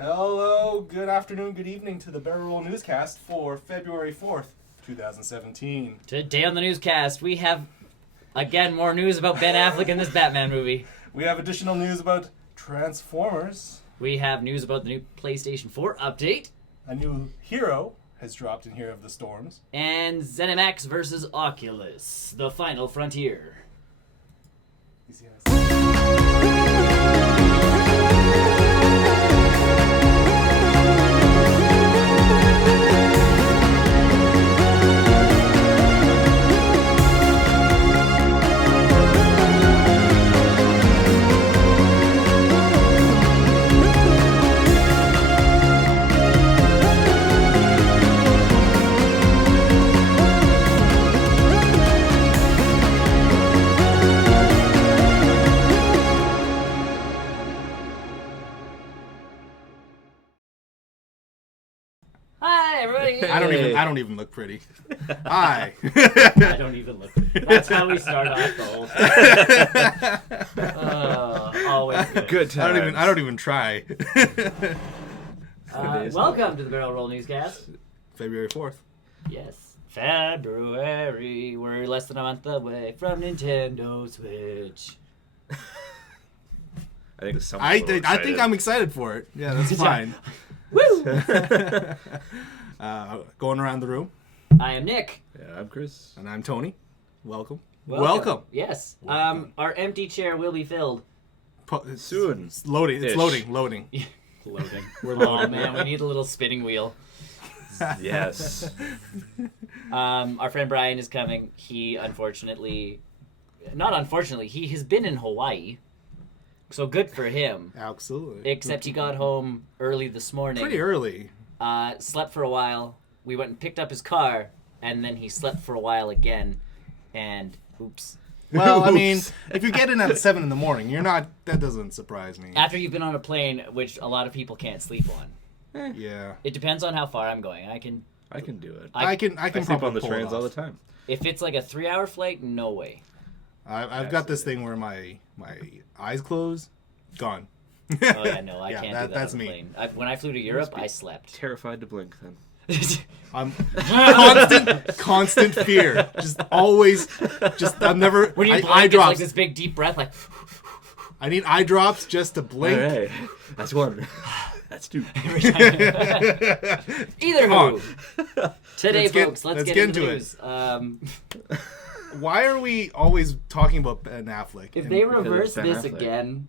Hello, good afternoon, good evening to the Barrel Roll Newscast for February 4th, 2017. Today on the newscast, we have, again, more news about Ben Affleck in this Batman movie. We have additional news about Transformers. We have news about the new PlayStation 4 update. A new hero has dropped in Hero of the Storms. And ZeniMax versus Oculus, the final frontier. Hi, everybody. I don't even look pretty. Hi. I don't even look pretty. That's how we start off the whole thing. Always good. Good times. I don't even try. Welcome to the Barrel Roll Newscast. February 4th. Yes, February. We're less than a month away from Nintendo Switch. I think I'm excited for it. Yeah, that's fine. Woo! Going around the room. I am Nick. Yeah, I'm Chris. And I'm Tony. Welcome. Yes. Welcome. Our empty chair will be filled. Soon. It's loading. It's loading. Loading. We're loading. Oh man, we need a little spinning wheel. Yes. Our friend Brian is coming. He he has been in Hawaii. So good for him. Absolutely. Except he got home early this morning. Pretty early. Slept for a while. We went and picked up his car, and then he slept for a while again. And oops. Well, I mean, if you get in at 7 in the morning, that doesn't surprise me. After you've been on a plane, which a lot of people can't sleep on. Yeah. It depends on how far I'm going. I can do it. I can sleep on the pull it trains off. all the time. If it's like a 3-hour flight, no way. I've got this thing where my eyes close, gone. Oh yeah, no, I Yeah, can't do that that's on a me. plane. When I flew to Europe, I slept. Terrified to blink then. I'm constant fear. I'm never. When you blink, eye it's drops. like this big deep breath, like. I need eye drops just to blink. Hey, that's one. That's two. Either who. Today, Let's folks, let's get into the news. Why are we always talking about Ben Affleck? If they reverse Ben this Affleck. again,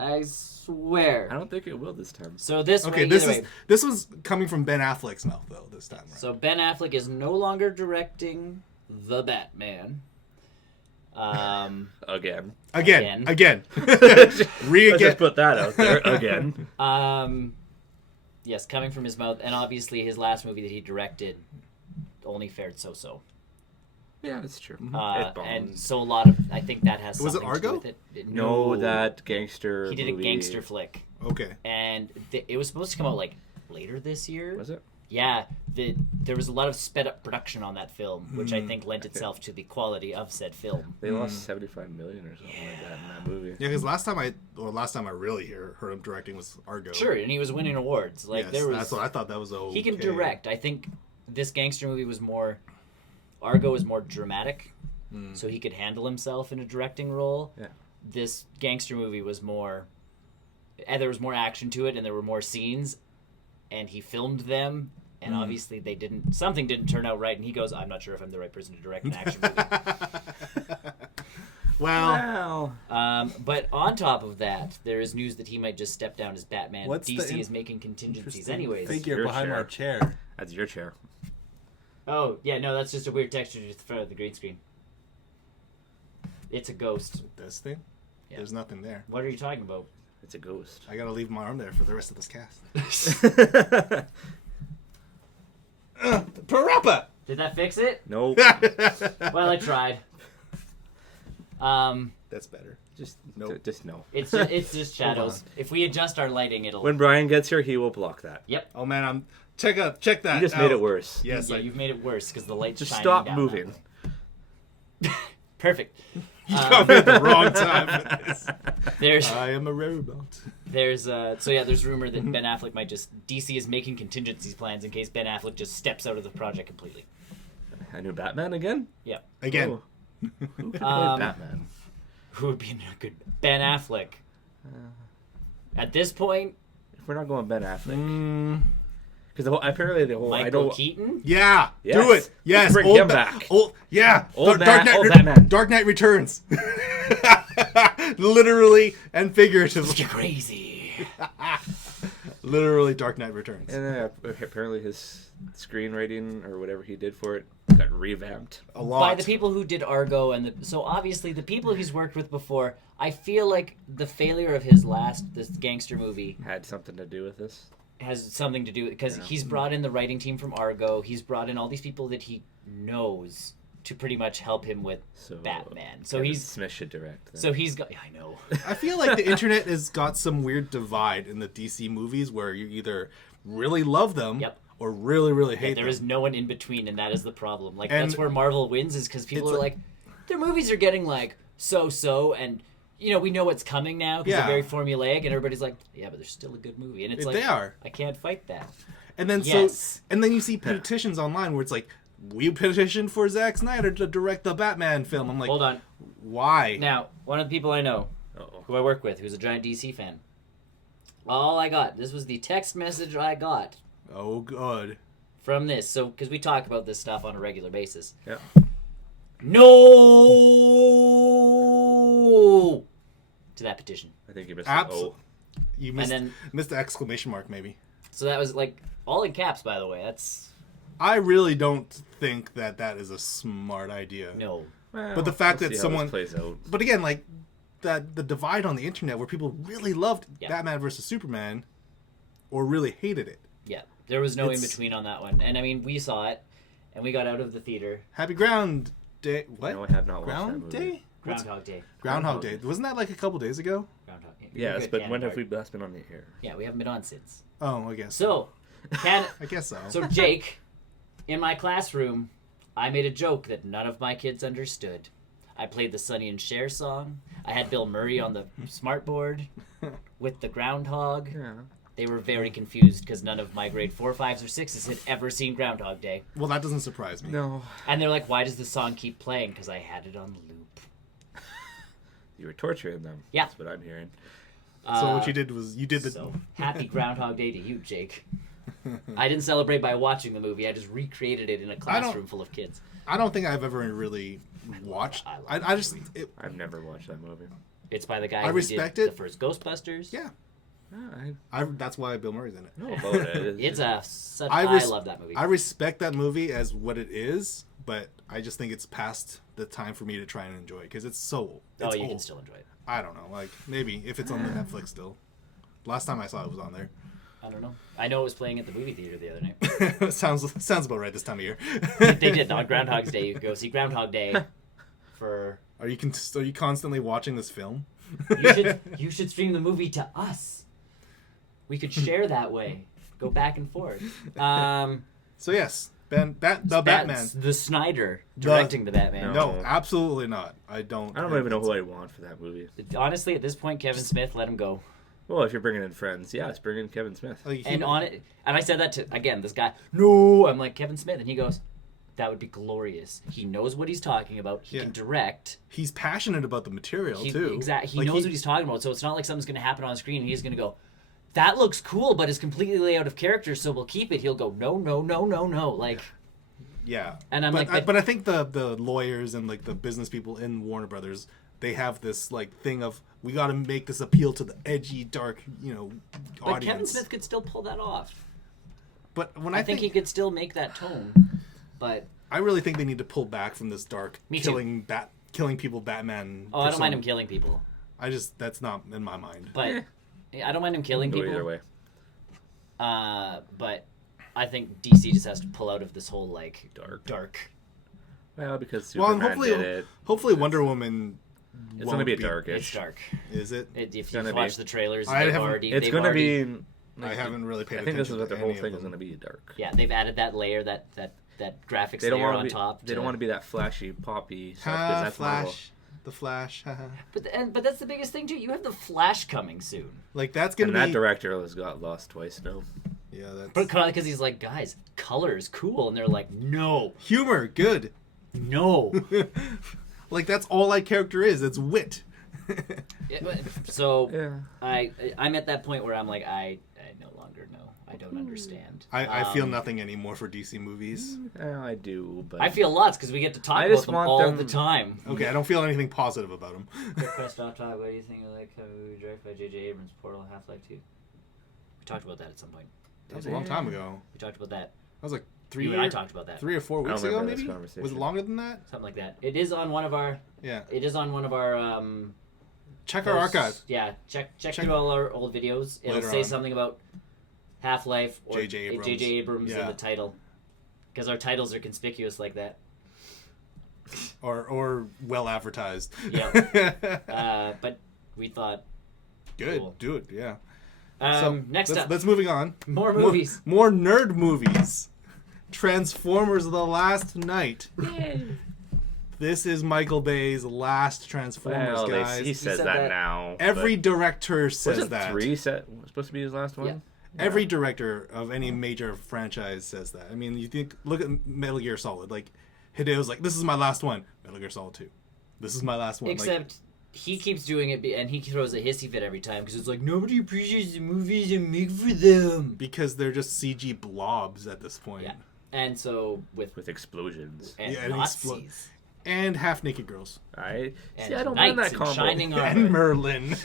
I swear. I don't think it will this time. So this was coming from Ben Affleck's mouth though this time. Right? So Ben Affleck is no longer directing the Batman. Again. Let's just put that out there again. Yes, coming from his mouth, and obviously his last movie that he directed only fared so-so. Yeah, that's true. And so a lot of, I think that has something to do with it. No, that gangster. He did movie. a gangster flick. Okay. And it was supposed to come out like later this year. Was it? Yeah, there was a lot of sped up production on that film, which I think lent itself to the quality of said film. They lost $75 million or something like that in that movie. Yeah, because last time I really heard him directing was Argo. Sure, and he was winning awards. Like yes, that's what I thought. That was okay. He can direct. I think this gangster movie was more. Argo is more dramatic, so he could handle himself in a directing role. Yeah. This gangster movie was more. There was more action to it, and there were more scenes, and he filmed them. And obviously something didn't turn out right, and he goes, I'm not sure if I'm the right person to direct an action movie. Well. But on top of that, there is news that he might just step down as Batman. What's DC is making contingencies anyways. Figure Your behind chair. my chair. That's your chair. Oh, yeah, no, that's just a weird texture to the front of the green screen. It's a ghost. This thing? Yeah. There's nothing there. What are you talking about? It's a ghost. I gotta leave my arm there for the rest of this cast. Parappa! Did that fix it? Nope. Well, I tried. That's better. Just no. It's just shadows. If we adjust our lighting, it'll. When Brian gets here, he will block that. Yep. Oh man, check that. You just made it worse. Yes, Yeah, you've made it worse because the light's Just shining stop down moving. that way. Perfect. You got me at the wrong time for this. There's I am a robot. There's rumor that Ben Affleck might DC is making contingencies plans in case Ben Affleck just steps out of the project completely. A new Batman again? Yeah. Again. Oh. Who could play Batman? Who would be a good Ben Affleck? At this point, If we're not going Ben Affleck. Because apparently the whole Michael Keaton? Yeah, Yes. do it. Yes, Bring him back. Old Batman. Dark Knight Returns. Literally and figuratively. You're crazy. Literally, Dark Knight Returns. And then apparently his screenwriting or whatever he did for it got revamped. A lot. By the people who did Argo, so obviously the people he's worked with before. I feel like the failure of this gangster movie Had something to do with this. has something to do because he's brought in the writing team from Argo. He's brought in all these people that he knows to pretty much help him with Batman. So Kevin Smith should direct. Then. So he's got. Yeah, I know. I feel like the internet has got some weird divide in the DC movies where you either really love them or really, really hate them. There is no one in between, and that is the problem. Like, And that's where Marvel wins, is because people are like, their movies are getting like so, and we know what's coming now because they're very formulaic, and everybody's like, yeah, but they're still a good movie, and it's like they are. I can't fight that. And then then you see petitions online where it's like, we petitioned for Zack Snyder to direct the Batman film. I'm like, hold on, why? Now, one of the people I know, who I work with, who's a giant DC fan, this was the text message I got. Oh, good. From this, so because we talk about this stuff on a regular basis. Yeah. No to that petition. I think you missed You missed the exclamation mark, maybe. So that was like all in caps, by the way. That's. I really don't think that is a smart idea. No. Well, but the fact that someone plays out. But again, like the divide on the internet where people really loved Batman versus Superman, or really hated it. Yeah, there was no in between on that one, and I mean we saw it, and we got out of the theater. Happy Ground Day. What? No, I have not watched that movie. Day? Groundhog Day. Groundhog Day. Wasn't that like a couple days ago? Groundhog. Yes, but when have we last been on the air? Yeah, we haven't been on since. Oh, I guess. So, I guess so. So Jake, in my classroom, I made a joke that none of my kids understood. I played the Sonny and Cher song. I had Bill Murray on the smartboard with the groundhog. Yeah. They were very confused because none of my grade 4, 5s, or 6s had ever seen Groundhog Day. Well, that doesn't surprise me. No. And they're like, why does the song keep playing? Because I had it on loop. You were torturing them. Yeah. That's what I'm hearing. So what you did was you did the... So, happy Groundhog Day to you, Jake. I didn't celebrate by watching the movie. I just recreated it in a classroom full of kids. I don't think I've ever really watched... I've never watched that movie. It's by the guy who did the first Ghostbusters. Yeah. I that's why Bill Murray's in it. know about it. I love that movie. I respect that movie as what it is, but I just think it's past the time for me to try and enjoy it because it's so old. You can still enjoy it. I don't know. Like, maybe if it's on the Netflix still. Last time I saw it was on there. I don't know. I know it was playing at the movie theater the other night. Sounds about right this time of year. They did. On Groundhog's Day, you could go see Groundhog Day for... Are you constantly watching this film? You should stream the movie to us. We could share that way. Go back and forth. So yes, Batman. The Snyder directing the Batman. No, absolutely not. I don't even know who I want for that movie. Honestly, at this point, Kevin Smith, let him go. Well, if you're bringing in friends, let's bring in Kevin Smith. And I said that to, again, this guy, no, I'm like, Kevin Smith, and he goes, that would be glorious. He knows what he's talking about. He can direct. He's passionate about the material, too. Exactly. He knows what he's talking about, so it's not like something's going to happen on screen and he's going to go, that looks cool, but it's completely out of character, so we'll keep it. He'll go, no. Like, yeah. And I'm but I think the lawyers and like the business people in Warner Brothers, they have this like thing of we got to make this appeal to the edgy, dark, audience. But Kevin Smith could still pull that off. But I think he could still make that tone. But I really think they need to pull back from this dark killing people Batman. Oh, I don't mind him killing people. That's not in my mind. But I don't mind him killing people. Either way. But I think DC just has to pull out of this whole like dark. Well, because Superman did it. Hopefully Wonder Woman. It's going to be darkish. It's dark. Is it? If you watch the trailers, it's going to be. I haven't really paid attention. I think this is what their whole thing is going to be dark. Yeah, they've added that layer, that graphics layer on top. They don't want to be that flashy, poppy stuff. That's Flash. The Flash. But that's the biggest thing too. You have the Flash coming soon. Like that's gonna And be that director has got lost twice now. Yeah, that's But because he's like, guys, color is cool, and they're like, no, humor, good. no. Like that's all that character is. It's wit. So Yeah. I'm at that point where I'm like, I no longer know. I don't understand. I feel nothing anymore for DC movies. I do, but I feel lots because we get to talk I about just them want all them- the time. Okay, I don't feel anything positive about them. Quick question off topic. What do you think of like how we directed by J.J. Abrams' Portal and Half-Life 2? We talked about that at some point. That was a long time ago. We talked about that. That was like You and I talked about that. 3 or 4 I don't weeks ago, remember this maybe. conversation. Was it longer than that? Something like that. It is on one of our. Yeah. It is on one of our. Check our archive. Yeah, check through all our old videos. It'll Later say on. something about Half-Life or J.J. Abrams. J.J. Abrams in Yeah. the title, because our titles are conspicuous like that. Or well advertised. Yeah. But we thought. Good. Cool. Do it. Yeah. Next up, Let's moving on. more movies. More nerd movies. Transformers: The Last Night. This is Michael Bay's last Transformers, well, guys. he says said that, that. now. Every director was says it that. 3 set supposed to be his last one? Yeah. Every director of any major franchise says that. I mean, you think, look at Metal Gear Solid. Like, Hideo's like, this is my last one. Metal Gear Solid 2. This is my last one. Except he keeps doing it, and he throws a hissy fit every time because it's like nobody appreciates the movies I make for them. because they're just CG blobs at this point. Yeah, and so with Explosions. and Yeah, and Nazis And half-naked girls. I and see. I don't mind knights that in combo. shining And armor. Merlin.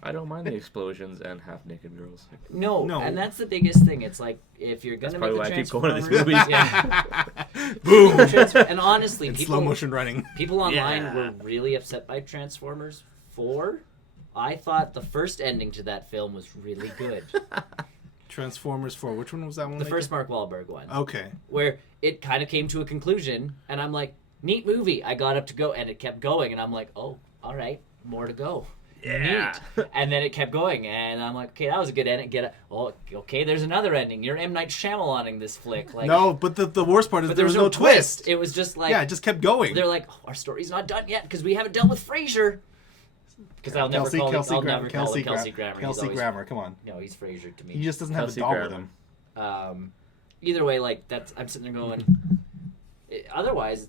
I don't mind the explosions and half-naked girls. No, No. and that's the biggest thing. It's like if you're gonna That's make probably the why I keep going to these Transformers, movies. Boom. and honestly, In people slow motion running. people online Yeah. were really upset by Transformers 4. I thought the first ending to that film was really good. Transformers 4. Which one was that one? The like? first Mark Wahlberg one. Okay. Where it kind of came to a conclusion, and I'm like, neat movie. I got up to go, and it kept going, and I'm like, oh, all right, more to go. Yeah. Neat. And then it kept going, and I'm like, okay, that was a good ending. Oh, okay, there's another ending. You're M. Night Shyamalaning this flick. Like, No, but the worst part is but there was no twist. It was just like, Yeah, it just kept going. they're like, oh, our story's not done yet because we haven't dealt with Frasier. Because I'll never call him Kelsey Grammer. Kelsey He's always, Grammer, come on. No, he's Frasier to me. He just doesn't have Kelsey the doll with Grammer. him. Either way, like I'm sitting there going. Otherwise,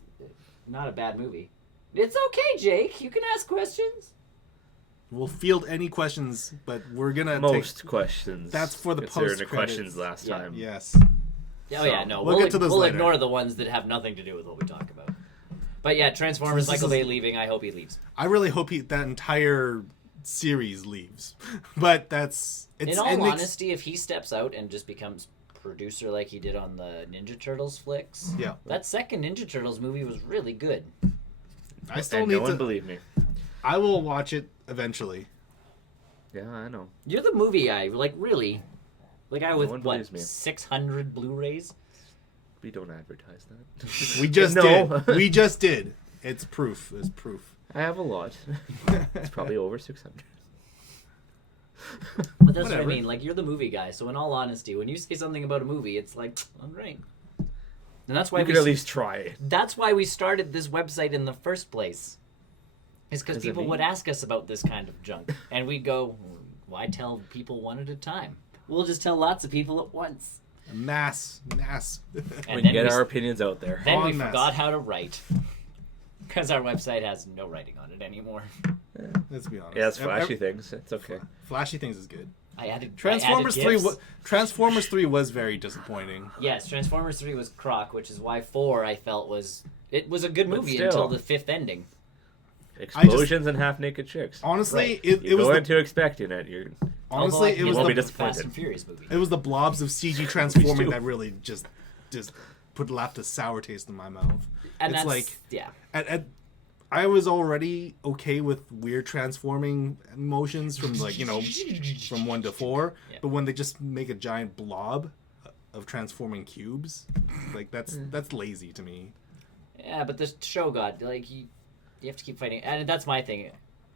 not a bad movie. It's okay, Jake. You can ask questions. We'll field any questions, but we're gonna Most questions. That's for the considering the post-credits. questions last Yeah. time. Yes. Oh yeah, no, we'll get to those we'll later. ignore the ones that have nothing to do with what we talk about. But yeah, Transformers, So this Michael is- Bay leaving. I hope he leaves. I really hope that entire series leaves, but it's In all it makes- honesty, if he steps out and just becomes producer like he did on the Ninja Turtles flicks, Yeah. that second Ninja Turtles movie was really good. I still And need no one to. believed me. I will watch it eventually. Yeah, I know. You're the movie guy, like really. Like I with one what believes me. 600 Blu-rays. We don't advertise that. We just No. did. We just did. It's proof. It's proof. I have a lot. It's probably over 600. But that's what I Whatever. mean. Like you're the movie guy, so in all honesty, when you say something about a movie, it's like, all right. And that's why You could at least try. That's why we started this website in the first place. Is because Is it people me? would ask us about this kind of junk, and we'd go, "Why tell people one at a time? We'll just tell lots of people at once." Mass. And We then get we, our opinions out there. then we En masse. forgot how to write, because our website has no writing on it anymore. Let's be honest. Yeah, it's flashy Ev- things. It's okay. Flashy things is good. I added Transformers I 3 added GIFs. Transformers 3 was very disappointing. Yes, Transformers 3 was crock, which is why 4 I felt was a good But movie still. until the 5th ending. Explosions and half-naked chicks. Honestly, Right. it You was go the, into expecting it. You're honestly it was won't be the disappointed. Fast and Furious movie. it was the blobs of CG transforming too. that really just left a sour taste in my mouth. And it's that's like yeah. I was already okay with weird transforming motions from from 1 to 4, Yeah. but when they just make a giant blob of transforming cubes, like that's lazy to me. Yeah, but the show got like you have to keep fighting, and that's my thing,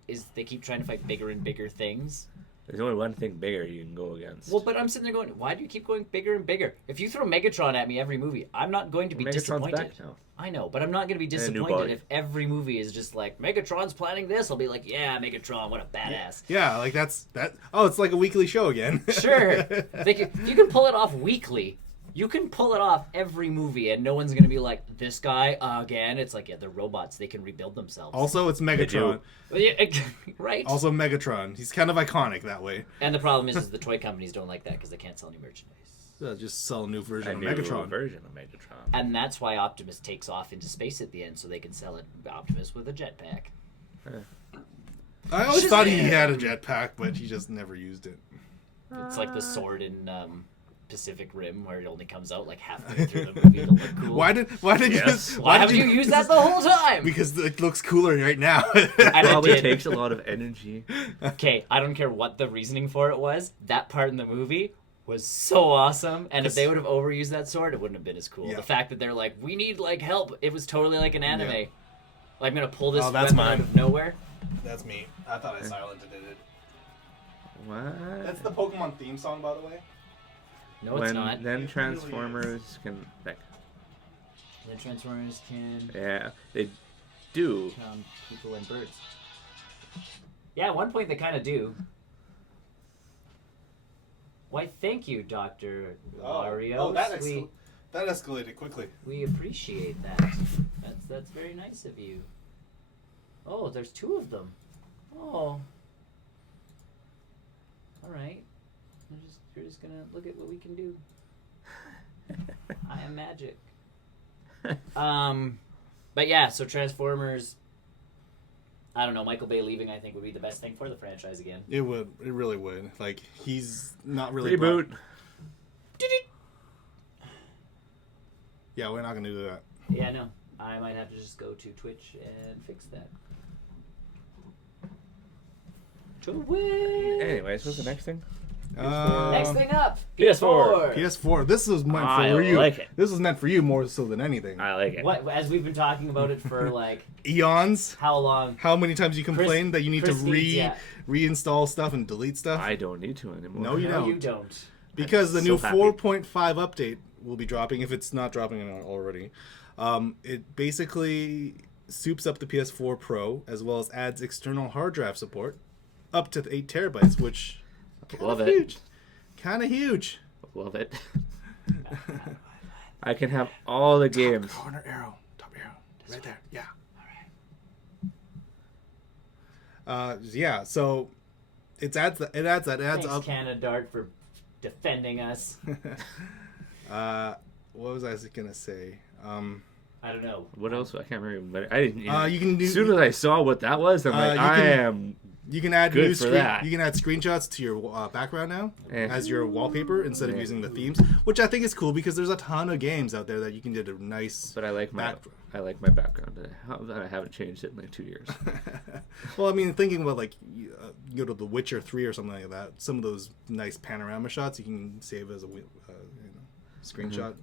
is they keep trying to fight bigger and bigger things, There's only one thing bigger you can go against. Well, but I'm sitting there going, why do you keep going bigger and bigger? If you throw Megatron at me every movie, I'm not going to be Megatron's disappointed. back now. I know, but I'm not going to be And a new disappointed body. if every movie is just like, Megatron's planning this. I'll be like, yeah, Megatron, what a badass. Yeah, like that. Oh, it's like a weekly show again. Sure. You can pull it off weekly. You can pull it off every movie, and no one's going to be like, this guy again. It's like, yeah, they're robots. They can rebuild themselves. Also, it's Megatron. Yeah, right? Also, Megatron. He's kind of iconic that way. And the problem is the toy companies don't like that because they can't sell any merchandise. Just sell a new version A of new Megatron. version of Megatron. And that's why Optimus takes off into space at the end, so they can sell it Optimus with a jetpack. I always thought he had a jetpack, but he just never used it. It's like the sword in Pacific Rim, where it only comes out like halfway through the movie to look cool. Why did Yes. Why haven't you used that the whole time? Because it looks cooler right now. And it Probably did. takes a lot of energy. Okay, I don't care what the reasoning for it was. That part in the movie was so awesome, and if they would have overused that sword, it wouldn't have been as cool. Yeah. The fact that they're like, we need like help, it was totally like an anime. Yeah. Like, I'm gonna pull this Oh, that's weapon mine. out of nowhere. That's me. I thought I silenced it. What? That's the Pokemon theme song, by the way. No, it's not. Then It Transformers can like The Transformers can yeah they do. people and birds. Yeah, at one point they kind of do. Why, thank you, Dr. Mario. that escalated quickly. We appreciate that. That's very nice of you. Oh, there's two of them. Oh. All right. We're just gonna look at what we can do. I am magic. But yeah, so Transformers. I don't know. Michael Bay leaving, I think, would be the best thing for the franchise again. It would. It really would. Like, he's not really... Reboot. Yeah, we're not going to do that. Yeah, no. I might have to just go to Twitch and fix that. Twitch! Anyways, what's the next thing? Next thing up, PS4. PS4. This was meant I for you. like it. This was meant for you more so than anything. I like it. What, as we've been talking about it for like Eons. how long? How many times you complain that you need to yeah. reinstall stuff and delete stuff? I don't need to anymore. No, you No, don't. you don't. Because the I'm new so happy. 4.5 update will be dropping, if it's not dropping it already. It basically soups up the PS4 Pro, as well as adds external hard drive support, up to 8 terabytes, which Love it. huge. Kind of huge. Love it. I can have all the games. Corner arrow. Top arrow. Right there. Yeah. Yeah, so it adds Thanks, up. Canada Dart, for defending us. What was I gonna say? I don't know. What else? I can't remember. But I didn't. You can do. As soon as I saw what that was, I'm like, you can- am. You can add Good new for that. You can add screenshots to your background now Eh. as your wallpaper instead of Eh. using the themes, which I think is cool because there's a ton of games out there that you can do a nice. But I like my background. I haven't changed it in like 2 years. Well, I mean, thinking about like you go to The Witcher 3 or something like that. Some of those nice panorama shots you can save as a screenshot.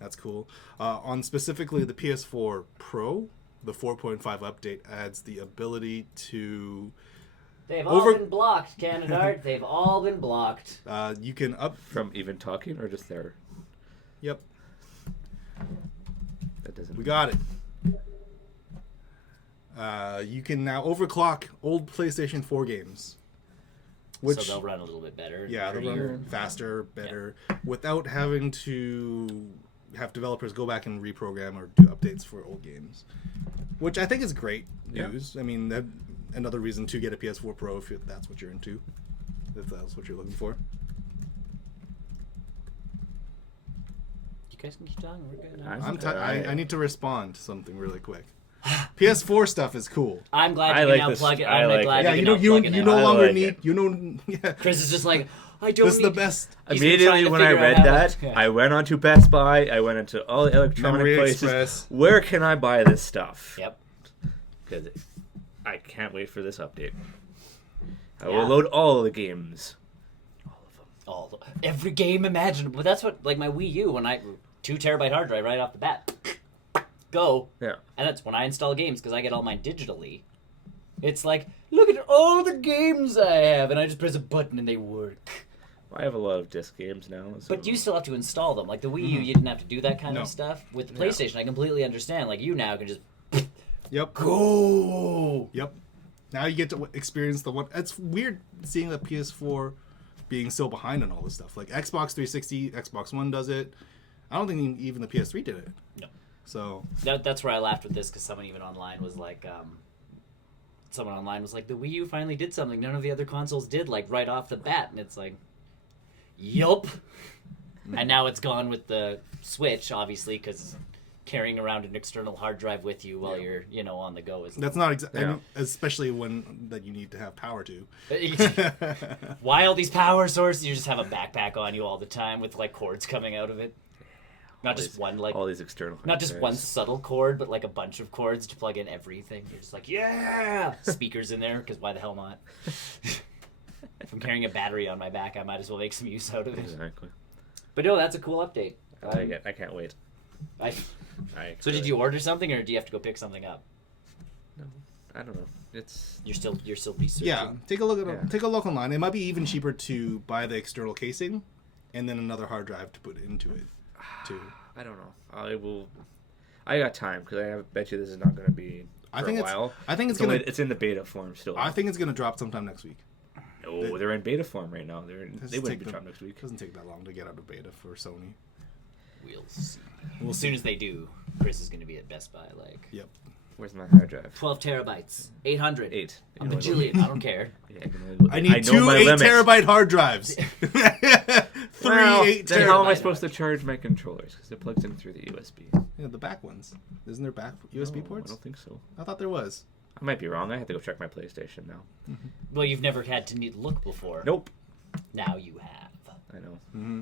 That's cool. On specifically the PS4 Pro, the 4.5 update adds the ability to. They've all been blocked, Canada Dart. They've all been blocked. You can up. From even talking or just there? Yep, That doesn't. we got it. You can now overclock old PlayStation 4 games. Which, So they'll run a little bit better. yeah, they'll prettier. run faster, better, without having to have developers go back and reprogram or do updates for old games. Which I think is great news. I mean, another reason to get a PS4 Pro if that's what you're into. If that's what you're looking for. You guys can keep talking. We're good. I need to respond to something really quick. PS4 stuff is cool. I'm glad I you like can now this. plug it. I I'm like glad it. Yeah, you you can know, now you plug it in. no I longer like need it. you know. Yeah. Chris is just like, I don't This is need... the best. He's been trying Immediately to when I figure out read how that, to- I went onto Best Buy. I went into all the electronic Memory places. Express. Where can I buy this stuff? Yep. Because I can't wait for this update. I Yeah. will load all the games. Every game imaginable. But that's what, like my Wii U, when 2 terabyte hard drive right off the bat. Go. Yeah. And that's when I install games, because I get all mine digitally. It's like, Look at all the games I have, and I just press a button and they work. I have a lot of disc games now. So. But you still have to install them. Like the Wii U, you didn't have to do that kind No. of stuff. With the PlayStation, I completely understand. Like you now can just Yep. go. Yep. Now you get to experience the one. It's weird seeing the PS4 being so behind on all this stuff. Like Xbox 360, Xbox One does it. I don't think even the PS3 did it. No. So That's where I laughed with this because someone even online was like, the Wii U finally did something none of the other consoles did, like right off the bat, and it's like, yup. And now it's gone with the Switch, obviously, because carrying around an external hard drive with you while you're, on the go is. that's not exactly, especially when that you need to have power to. Why all these power sources? You just have a backpack on you all the time with like cords coming out of it. Not just one like all these external. not just one subtle cord, but like a bunch of cords to plug in everything. You're just like, yeah, speakers in there because why the hell not? If I'm carrying a battery on my back, I might as well make some use out of it. Exactly. But no, that's a cool update. I can't wait. So did you order something, or do you have to go pick something up? No, I don't know. It's You're still researching. Yeah, take a look at take a look online. It might be even cheaper to buy the external casing, and then another hard drive to put into it, too. I don't know. I got time because I bet you this is not going to be for a while. I think it's So gonna. it's in the beta form still. I think it's gonna drop sometime next week. No, they're in beta form right now. They wouldn't be dropped next week. It doesn't take that long to get out of beta for Sony. We'll see. As soon as they do, Chris is going to be at Best Buy. Like, Yep. Where's my hard drive? 12 terabytes, 800. 8. A bajillion. I don't care. Yeah, I need two know my 8 limits. terabyte hard drives. Three Well, 8 then how am I terabyte. supposed to charge my controllers? Because it plugs in through the USB. Yeah, the back ones. Isn't there back USB No, ports? I don't think so. I thought there was. I might be wrong. I have to go check my PlayStation now. Well, you've never had to need look before. Nope. Now you have. I know. Mm-hmm.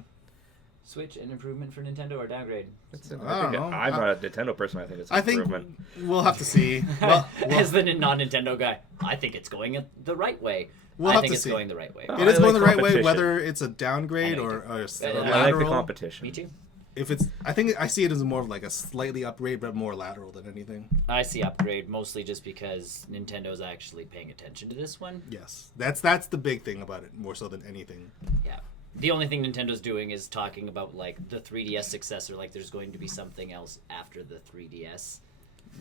Switch, an improvement for Nintendo or downgrade? I don't know. I'm not a Nintendo person. I think it's an improvement. We'll have to see. Well, As the non-Nintendo guy, I think it's going the right way. We'll I have think to it's see. going the right way. Oh, it is I going like the right way, competition. whether it's a downgrade I or like a I I like the lateral. competition. Me too. If it's, I think I see it as more of like a slightly upgrade, but more lateral than anything. I see upgrade mostly just because Nintendo's actually paying attention to this one. Yes, that's the big thing about it, more so than anything. Yeah. The only thing Nintendo's doing is talking about like the 3DS successor, like there's going to be something else after the 3DS.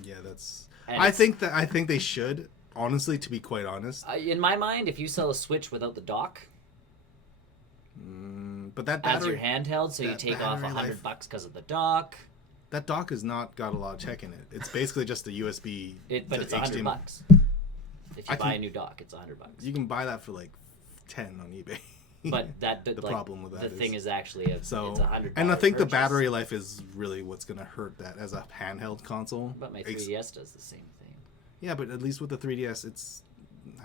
Yeah, that's. And I think they should, honestly, to be quite honest. In my mind, if you sell a Switch without the dock But that as your battery, handheld, so you that take off battery $100 life- because of the dock, that dock has not got a lot of tech in it. It's basically just a USB. but to it's HDMI. $100. If you buy a new dock, it's $100. You can buy that for like 10 on eBay. But the problem with that the is- thing is actually it's $100. And I think the purchase. battery life is really what's going to hurt that as a handheld console. But my 3DS does the same thing. Yeah, but at least with the 3DS, it's,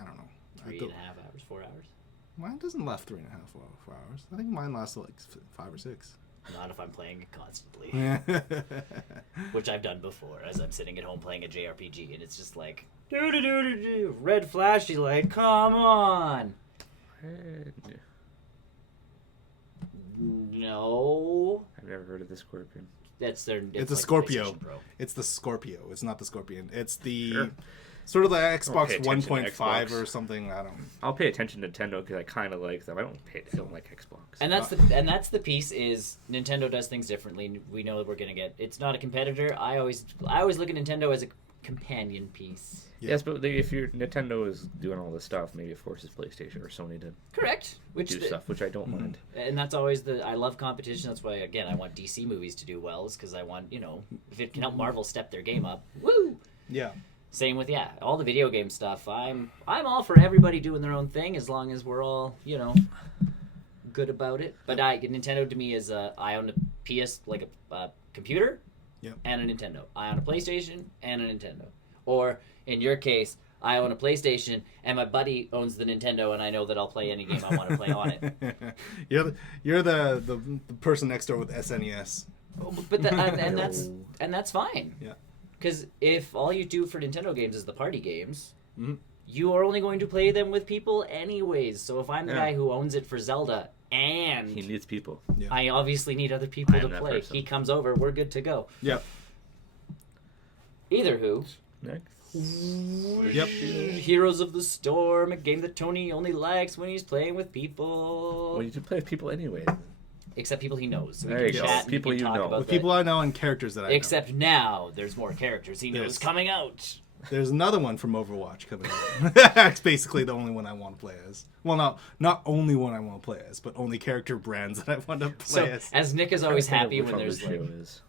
I don't know. 3.5 hours, 4 hours. Mine doesn't last 3.5 4 hours. I think mine lasts like 5 or 6. Not if I'm playing it constantly, Yeah. which I've done before. As I'm sitting at home playing a JRPG, and it's just like, red flashy light, come on. No, I've never heard of the Scorpion. that's their. It's a like Scorpio. PlayStation Pro. It's the Scorpio. It's not the Scorpion. It's the Sure. sort of the pay Xbox attention to 1.5 Xbox. or something. I don't. I'll pay attention to Nintendo because I kind of like them. I don't like Xbox. And that's the piece is Nintendo does things differently. We know that we're gonna get. It's not a competitor. I always look at Nintendo as a companion piece. Yeah. Yes, but if your Nintendo is doing all this stuff, maybe it forces PlayStation or Sony to Correct. Which do stuff, which I don't mind. And that's always I love competition. That's why again I want DC movies to do well, is because I want if it can help Marvel step their game up. Woo. Yeah. Same with all the video game stuff. I'm all for everybody doing their own thing as long as we're all good about it. But Nintendo to me is I own a PS like a computer, and a Nintendo. I own a PlayStation and a Nintendo. Or in your case, I own a PlayStation and my buddy owns the Nintendo, and I know that I'll play any game I want to play on it. You're the person next door with SNES. But that's fine. Yeah. Because if all you do for Nintendo games is the party games, Mm-hmm. you are only going to play them with people anyways. So if I'm the guy who owns it for Zelda and He needs people. Yeah. I obviously need other people I to am that play, person. he comes over, we're good to go. Yeah. Either who, Next. Yep. Heroes of the Storm, a game that Tony only likes when he's playing with people. Well, you do play with people anyway. Except people he knows. So we There can you go. chat and People we can you talk know. about With that. people I know and characters that I know. Except now, there's more characters he knows Yes. coming out. There's another one from Overwatch coming out. That's basically the only one I want to play as. Well, not only one I want to play as, but only character brands that I want to play So, as Nick is always happy when Which one there's Lucio like, is.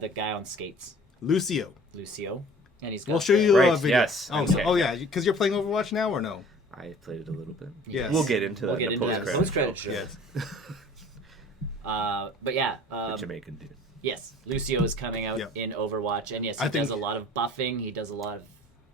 the guy on skates, Lucio. Lucio, and he's got We'll show the- you a Right, video. yes. Oh, Okay. yeah, because you're playing Overwatch now or no? I played it a little bit. Yes. We'll get into We'll that get in the into that post-credit post-credit show. show. Yes. But yeah, The Jamaican dude. yes, Lucio is coming out Yep. in Overwatch, and yes, he I does think- a lot of buffing. He does a lot of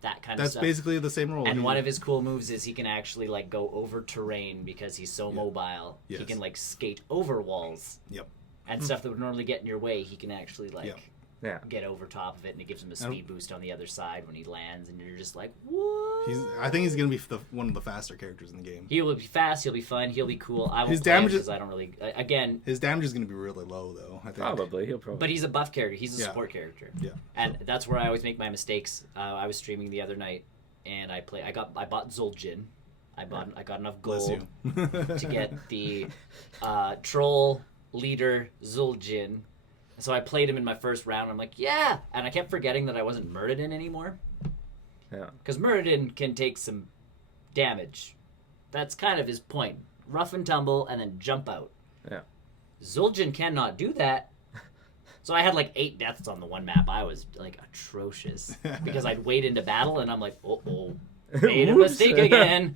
that kind of That's stuff. basically the same role. And one of his cool moves is he can actually like go over terrain because he's so mobile. He Yes. can like skate over walls Yep. and stuff that would normally get in your way. He can actually like Yep. Yeah. get over top of it, and it gives him a And- speed boost on the other side when he lands, and you're just like, what? I think he's gonna be one of the faster characters in the game. He will be fast. He'll be fun. He'll be cool. I won't His play him damage is- because I don't really. Again, His damage is gonna be really low though. I think. Probably. He'll probably. but he's a buff character. He's a Yeah. support character. Yeah. And that's where I always make my mistakes. I was streaming the other night, and I bought Zul'jin. I got enough Bless gold you. to get the troll leader Zul'jin. So I played him in my first round. I'm like, yeah, and I kept forgetting that I wasn't Muradin anymore. Yeah. Because Muradin can take some damage. That's kind of his point. Rough and tumble, and then jump out. Yeah. Zul'jin cannot do that. So I had like 8 deaths on the one map. I was like atrocious because I'd wade into battle and I'm like, oh, made a Whoops. mistake again.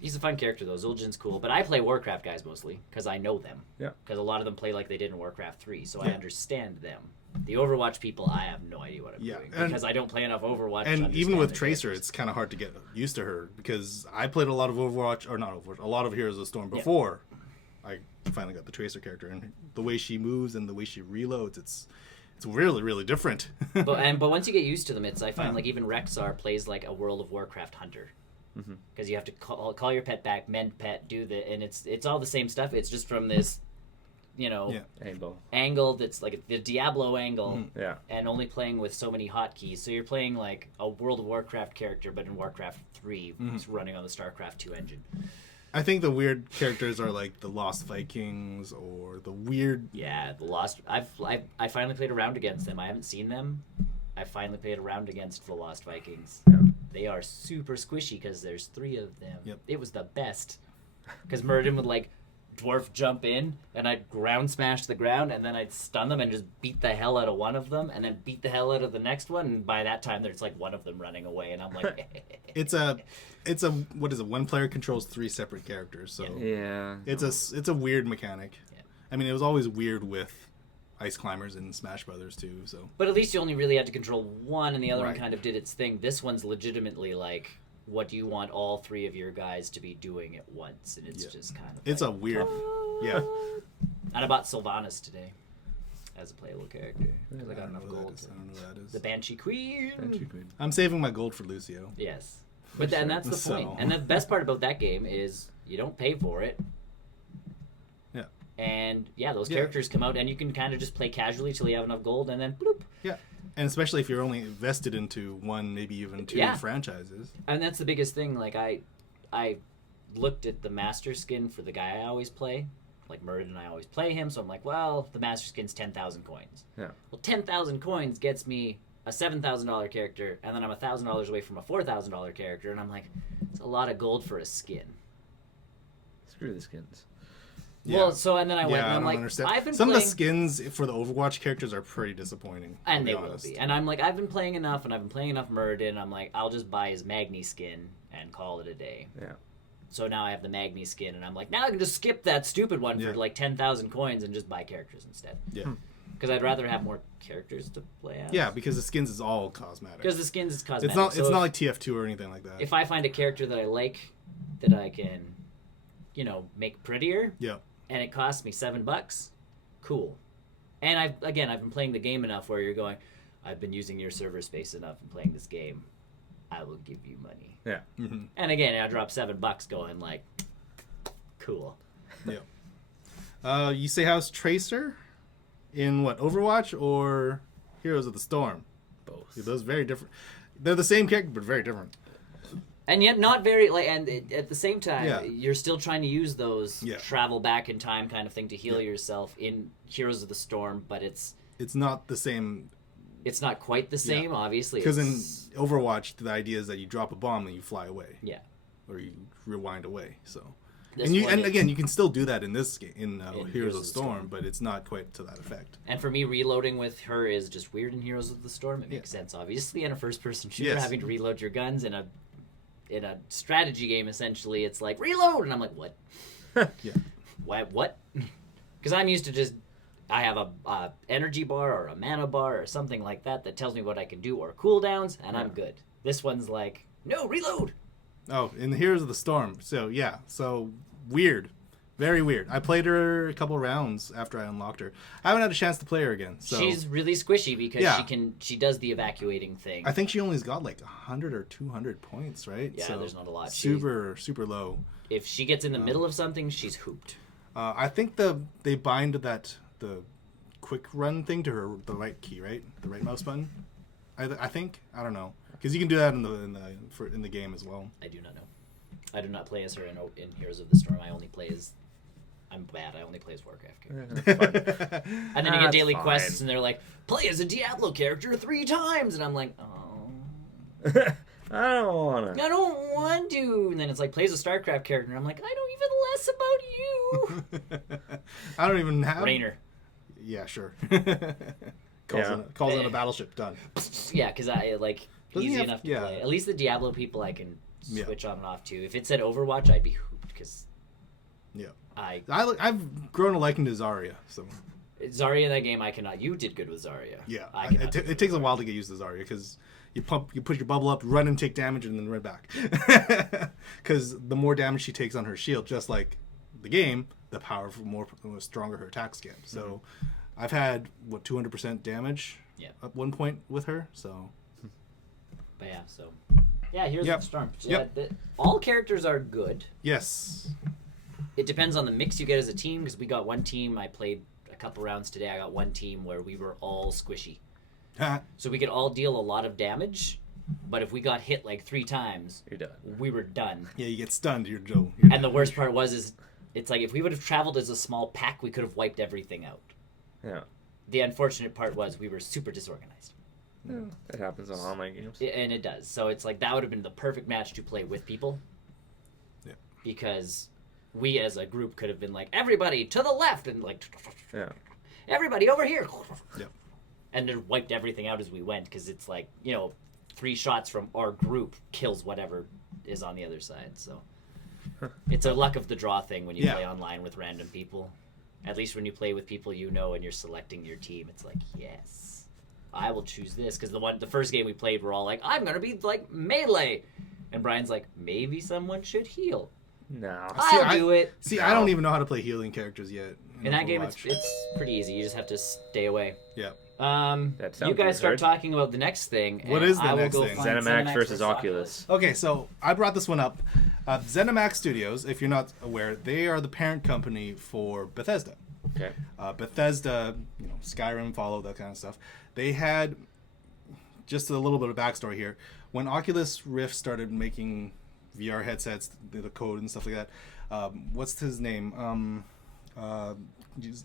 He's a fun character though. Zul'jin's cool, but I play Warcraft guys mostly because I know them. Yeah. Because a lot of them play like they did in Warcraft 3, so I Yeah. understand them. The Overwatch people, I have no idea what I'm doing and- because I don't play enough Overwatch. to And even understand with their Tracer, characters. it's kind of hard to get used to her because I played a lot of Overwatch, or not Overwatch, a lot of Heroes of the Storm before I finally got the Tracer character, and the way she moves and the way she reloads, it's really, really different. but once you get used to them, I find like even Rexar plays like a World of Warcraft hunter. Because you have to call your pet back, mend pet, and it's all the same stuff. It's just from this, angle that's like the Diablo angle, Yeah. and only playing with so many hotkeys. So you're playing like a World of Warcraft character, but in Warcraft 3, it's running on the StarCraft 2 engine. I think the weird characters are like the Lost Vikings or the weird. Yeah, the Lost. I finally played a round against them. I haven't seen them. I finally played a round against the Lost Vikings. Yeah. They are super squishy because there's 3 of them. Yep. It was the best. Because Muradin would like dwarf jump in, and I'd ground smash the ground, and then I'd stun them and just beat the hell out of one of them, and then beat the hell out of the next one. And by that time, there's like one of them running away, and I'm like, It's a what is it? One player controls 3 separate characters, so Yeah. it's a weird mechanic. Yeah. I mean, it was always weird with Ice Climbers and Smash Brothers too. So But at least you only really had to control one, and the other one Right. kind of did its thing. This one's legitimately like, what do you want all 3 of your guys to be doing at once? And it's just kind of it's like, a weird, yeah. And I bought Sylvanas today as a playable character because I got don't enough know who that gold. is. I don't know who that is. The Banshee Queen. I'm saving my gold for Lucio. Yes. But then that's the point. So- And the best part about that game is you don't pay for it. Yeah. And yeah, those Yeah. characters come out and you can kind of just play casually till you have enough gold and then bloop. Yeah, and especially if you're only invested into one, maybe even 2 Yeah. franchises. And that's the biggest thing. Like I looked at the master skin for the guy I always play. Like Muradin, I always play him, so I'm like, well, the master skin's 10,000 coins. Yeah. Well, 10,000 coins gets me a $7,000 character, and then I'm $1,000 away from a $4,000 character, and I'm like, it's a lot of gold for a skin. Screw the skins. Yeah. Well, so and then I went, and I I'm don't like, understand. I've been Some playing, of the skins for the Overwatch characters are pretty disappointing. and I'll they be will honest. be. And I'm like, I've been playing enough, and I've been playing enough Muradin. I'm like, I'll just buy his Magni skin and call it a day. Yeah. So now I have the Magni skin, and I'm like, now I can just skip that stupid one Yeah. for like 10,000 coins and just buy characters instead. Yeah. Because I'd rather have more characters to play as. Yeah, because the skins is all cosmetic. Because the skins is cosmetic. It's not. So It's not if- like TF2 or anything like that. if I find a character that I like, that I can, make prettier, Yeah. and it costs me $7, cool. And I've been playing the game enough where you're going, I've been using your server space enough and playing this game, I will give you money. Yeah. Mm-hmm. And again, I drop $7 going like, cool. Yeah. You say how's Tracer in what, Overwatch or Heroes of the Storm? both. Those very different. They're the same character, but very different. And yet not very, like, and at the same time, Yeah. you're still trying to use those Yeah. travel back in time kind of thing to heal yourself in Heroes of the Storm, but it's not the same. it's not quite the same, obviously. Because in Overwatch, the idea is that you drop a bomb and you fly away. Yeah. Or you rewind away. So. This And one again, you can still do that in this game, in Heroes of the Storm, but it's not quite to that effect. And for me, reloading with her is just weird in Heroes of the Storm. It makes sense, obviously, in a first-person shooter, having to reload your guns in a strategy game. Essentially, it's like reload, and I'm like, what? Yeah. What? Because I'm used to just I have a energy bar or a mana bar or something like that tells me what I can do or cooldowns, and I'm good. This one's like, no, reload. Oh, in the Heroes of the Storm. So so weird, very weird. I played her a couple rounds after I unlocked her. I haven't had a chance to play her again. So She's really squishy because she does the evacuating thing. I think she only's got like 100 or 200 points, right? Yeah, so there's not a lot. Super low. If she gets in the middle of something, she's hooped. I think they bind the quick run thing to the right key, right? The right mouse button. I think, I don't know, because you can do that in the game as well. I do not know. I do not play as her in Heroes of the Storm. I only play as I'm bad. I only play as Warcraft characters. And then you get daily quests, and they're like, play as a Diablo character 3 times, and I'm like, oh. I don't want to. And then it's like, play as a StarCraft character, and I'm like, I know even less about you. I don't even have Rainer. Yeah, sure. calls in a battleship, done. Yeah, because I easy enough to yeah. play. At least the Diablo people I can switch on and off to. If it said Overwatch, I'd be hooped because I've grown a liking to Zarya. So Zarya in that game I cannot. You did good with Zarya. Yeah, it takes a while to get used to Zarya because you push your bubble up, run and take damage, and then run back. Because the more damage she takes on her shield, just like the game, the stronger her attacks get. So I've had 200% damage at one point with her. So, but here's the Storm. All characters are good. Yes. It depends on the mix you get as a team, because we got one team. I played a couple rounds today. I got one team where we were all squishy. So we could all deal a lot of damage, but if we got hit like 3 times, you're done. We were done. Yeah, you get stunned. You're and the worst part is it's like if we would have traveled as a small pack, we could have wiped everything out. Yeah. The unfortunate part was we were super disorganized. Yeah, that happens on online games. And it does. So it's like that would have been the perfect match to play with people. Yeah. Because we as a group could have been like, everybody to the left, and like, everybody over here. Yeah. And then wiped everything out as we went, because it's like, 3 shots from our group kills whatever is on the other side. So it's a luck of the draw thing when you play online with random people. At least when you play with people and you're selecting your team, it's like, yes, I will choose this. Because the first game we played, we're all like, I'm going to be like melee. And Brian's like, maybe someone should heal. No. I'll do it. See, I don't even know how to play healing characters yet. In that game, it's pretty easy. You just have to stay away. Yeah. You guys start talking about the next thing. What is the next thing? ZeniMax versus Oculus. Okay, so I brought this one up. ZeniMax Studios, if you're not aware, they are the parent company for Bethesda. Okay. Bethesda, Skyrim, Fallout, that kind of stuff. They had, just a little bit of backstory here, when Oculus Rift started making VR headsets, the code and stuff like that, what's his name?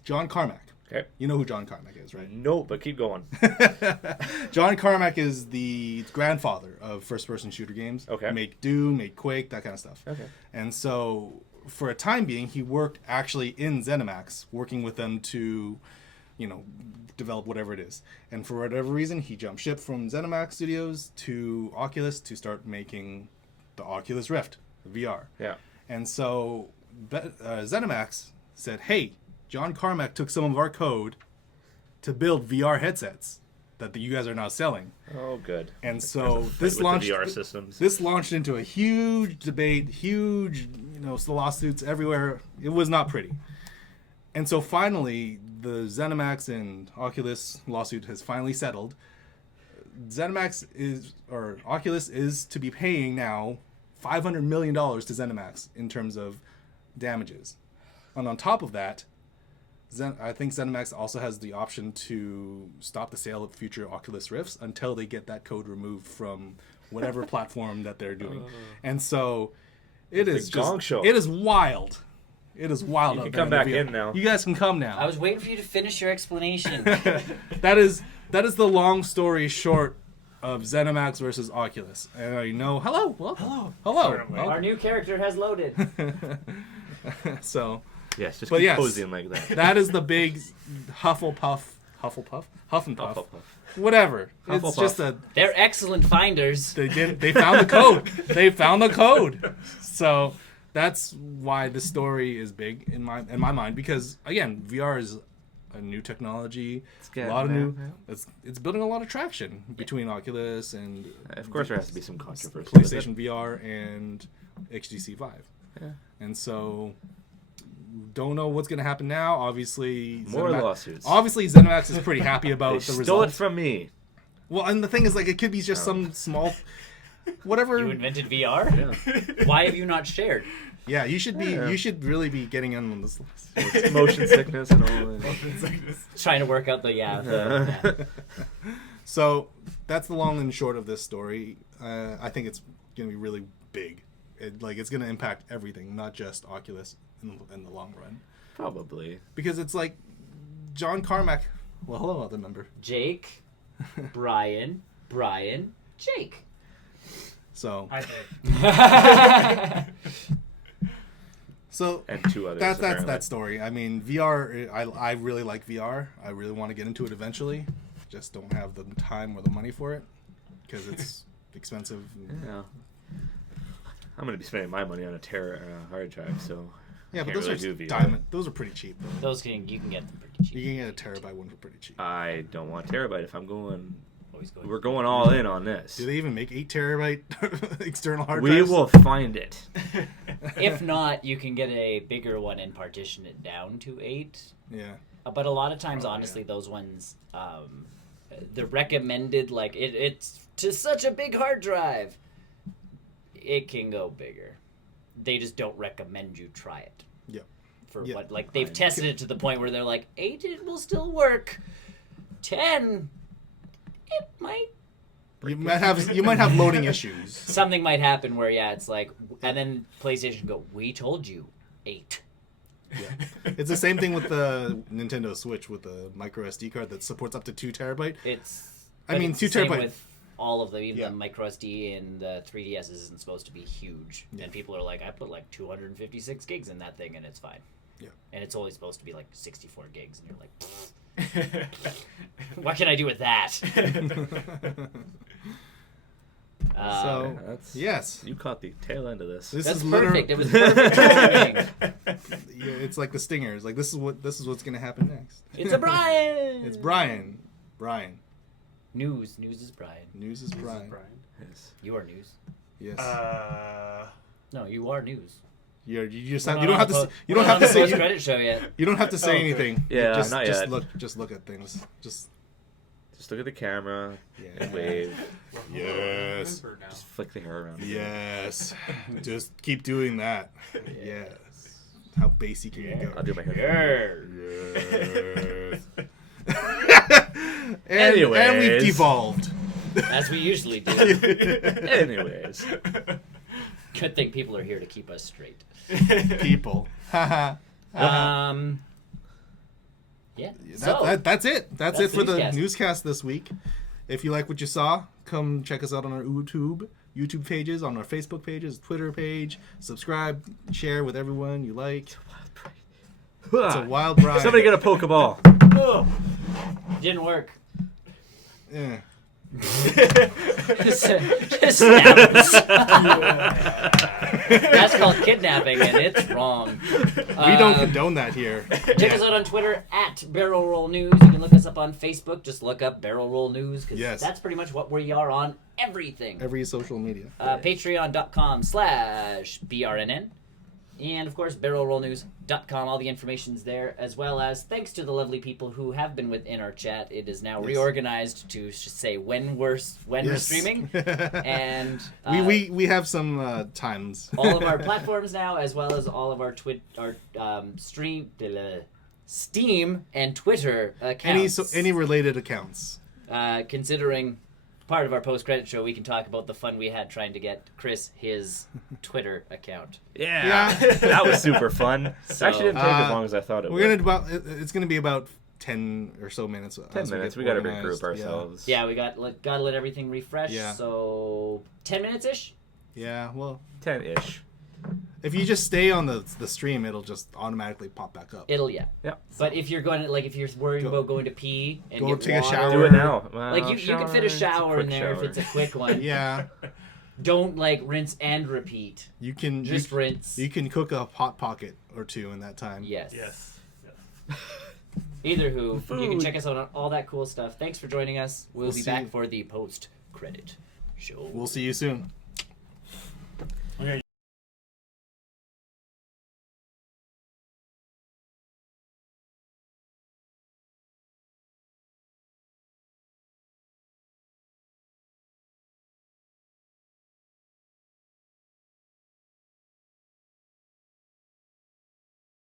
John Carmack. Okay. You know who John Carmack is, right? No, but keep going. John Carmack is the grandfather of first-person shooter games. Okay. Make Doom, make Quake, that kind of stuff. Okay. And so, for a time being, he worked actually in ZeniMax, working with them to, develop whatever it is. And for whatever reason, he jumped ship from ZeniMax Studios to Oculus to start making the Oculus Rift, the VR. Yeah. And so, ZeniMax said, hey, John Carmack took some of our code to build VR headsets that you guys are now selling. Oh, good. And so this launched VR systems. This launched into a huge debate, huge, lawsuits everywhere. It was not pretty. And so finally, the ZeniMax and Oculus lawsuit has finally settled. Oculus is to be paying now $500 million to ZeniMax in terms of damages. And on top of that, I think ZeniMax also has the option to stop the sale of future Oculus Rifts until they get that code removed from whatever platform that they're doing. And so it is gong show. It is wild. It is wild. You can come back in now. You guys can come now. I was waiting for you to finish your explanation. That is the long story short of ZeniMax versus Oculus. And hello, welcome. Hello. Our new character has loaded. So, yes, just but keep yes, posing like that. That is the big Huff and Puff, whatever. Hufflepuff. It's just They're excellent finders. they found the code. They found the code. So that's why the story is big in my mind, because again, VR is a new technology. It's building a lot of traction between Oculus and of course there has to be some controversy. PlayStation VR and HTC Vive. Yeah. And so don't know what's going to happen now. Obviously, More lawsuits. Obviously, ZeniMax is pretty happy about the results. Stole it from me. Well, and the thing is, like, it could be just some small, whatever. You invented VR? Yeah. Why have you not shared? Yeah, you should be. Yeah. You should really be getting in on this list. It's motion sickness and all that. Trying to work out the So that's the long and short of this story. I think it's going to be really big. It's going to impact everything, not just Oculus in the long run. Probably. Because it's like John Carmack. Well, hello, other member. Jake, Brian, Jake. So. Hi, Jake. So and two others. That's that story. I mean, VR. I really like VR. I really want to get into it eventually. Just don't have the time or the money for it because it's expensive. Yeah. I'm gonna be spending my money on a tera hard drive, so yeah, but those those really are diamond. Those are pretty cheap. Though. You can get them pretty cheap. You can get a terabyte one for pretty cheap. I don't want terabyte if I'm going. We're going all in on this. Do they even make 8 terabyte external hard drives? We will find it. If not, you can get a bigger one and partition it down to 8. Yeah. But a lot of times, honestly, those ones, the recommended, like, it's to such a big hard drive. It can go bigger. They just don't recommend you try it. Yep. What, like, they've tested it to the point where they're like, 8, it will still work. 10, it might. You might have loading issues. Something might happen where, it's like, and then PlayStation go, we told you 8. Yeah. It's the same thing with the Nintendo Switch with the micro SD card that supports up to 2 terabyte. 2 terabyte. Same with all of them, even the micro SD and the 3DS isn't supposed to be huge. Yeah. And people are like, I put like 256 gigs in that thing and it's fine. Yeah. And it's only supposed to be like 64 gigs and you're like, what can I do with that? Yes. You caught the tail end of this. That's perfect. It was perfect timing. Yeah, it's like the stingers. Like this is what's gonna happen next. It's a Brian. It's Brian. News is Brian. News is Brian. Yes. You are news. Yes. No, you are news. You don't have to say credit show yet. You don't have to say anything. Yeah, not yet. Just look at things. Just look at the camera and wave. Yes. Just flick the hair around. Yes. Just keep doing that. Yes. How bassy can you go? I'll do my hair. Yes. Anyways. And we've devolved. As we usually do. Anyways. Good thing people are here to keep us straight. People. Yeah. That's it. That's it for the newscast. newscast this week. If you like what you saw, come check us out on our YouTube pages, on our Facebook pages, Twitter page. Subscribe, share with everyone you like. It's a wild ride. Somebody get a Pokeball. Oh, didn't work. Yeah. Just stab us. That's called kidnapping, and it's wrong. We don't condone that here. Check us out on Twitter at Barrel Roll News. You can look us up on Facebook. Just look up Barrel Roll News because that's pretty much what we are on everything. Every social media. Patreon.com/BRNN. And, of course, barrelrollnews.com. All the information's there, as well as thanks to the lovely people who have been within our chat. It is now reorganized to say when we're streaming. And we have some times. all of our platforms now, as well as all of our Steam and Twitter accounts. Any related accounts. Considering part of our post-credit show, we can talk about the fun we had trying to get Chris his Twitter account. Yeah. That was super fun. It actually didn't take as long as I thought it would. It's gonna be about 10 or so minutes. 10 minutes. We got to regroup ourselves. Yeah, we gotta let everything refresh. Yeah. So 10 minutes ish. Yeah, well, 10-ish. if you just stay on the stream, it'll just automatically pop back up. Yeah. Yep. But if you're going to if you're worried about going to pee and Go get take a water, shower. Do it now. Well, Like you can fit a shower in there if it's a quick one. Yeah, Don't rinse and repeat. you can Just rinse. You can cook a hot pocket or two in that time. Yes. Yes. Either who, you can Food. check us out on all that cool stuff. Thanks for joining us. We'll be see back you. for the post-credit show. We'll see you soon.